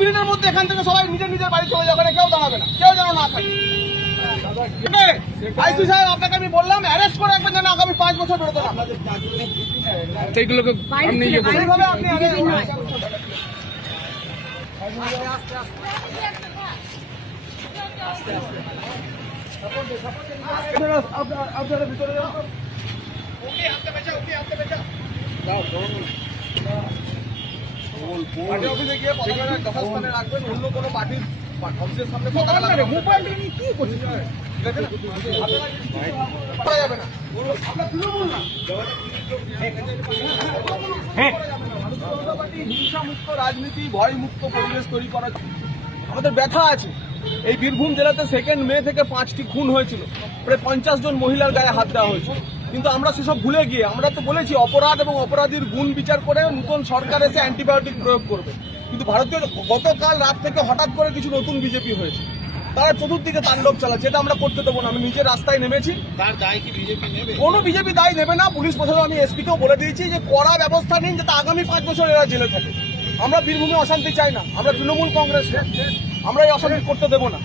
মিনিটের মধ্যে এখান থেকে সবাই নিজের নিজের বাড়ি চলে যাবে, কেউ দাঁড়াবে না, কেউ যেন না থাকে। আইসি সাহেব আপনাকে আমি বললাম অ্যারেস্ট করে রাখবেন যেন আগামী 5 বছর বেরোতে না। সেইগুলোকে আপনি সেইভাবে আপনি আপনারা ভিতরে যান। পার্টি অফিসে গিয়ে পতাকাটা যথাস্থানে রাখবেন, অন্য কোনো পার্টির অফিসের সামনে পতাকা লাগাবেন। মোবাইলটা নিয়ে কি করছেন? যাবে না, আপনার তৃণমূল না। হিংসামুক্ত রাজনীতি, ভয়মুক্ত পরিবেশ তৈরি করার আমাদের ব্যথা আছে। এই বীরভূম জেলাতে 2 মে থেকে 5টি খুন হয়েছিল, প্রায় 50 জন মহিলার গায়ে হাত দেওয়া হয়েছিল। কিন্তু আমরা সেসব ভুলে গিয়ে আমরা তো বলেছি অপরাধ এবং অপরাধীর গুণ বিচার করে নতুন সরকার এসে অ্যান্টিবায়োটিক প্রয়োগ করবে। কিন্তু ভারতীয় গতকাল রাত থেকে হঠাৎ করে কিছু নতুন বিজেপি হয়েছে, তারা চতুর্দিকে তাণ্ডব চালাচ্ছে। এটা আমরা করতে দেবো না। আমি নিজে রাস্তায় নেমেছি। তার দায় কি বিজেপি নেবে? কোনো বিজেপি দায় নেবে না। পুলিশ প্রশাসন, আমি এসপিকেও বলে দিয়েছি যে কড়া ব্যবস্থা নিন যাতে আগামী 5 বছর এরা জেলে থাকে। আমরা বীরভূমে অশান্তি চাই না, আমরা তৃণমূল কংগ্রেস, আমরা এই অশান্তি করতে দেবো না।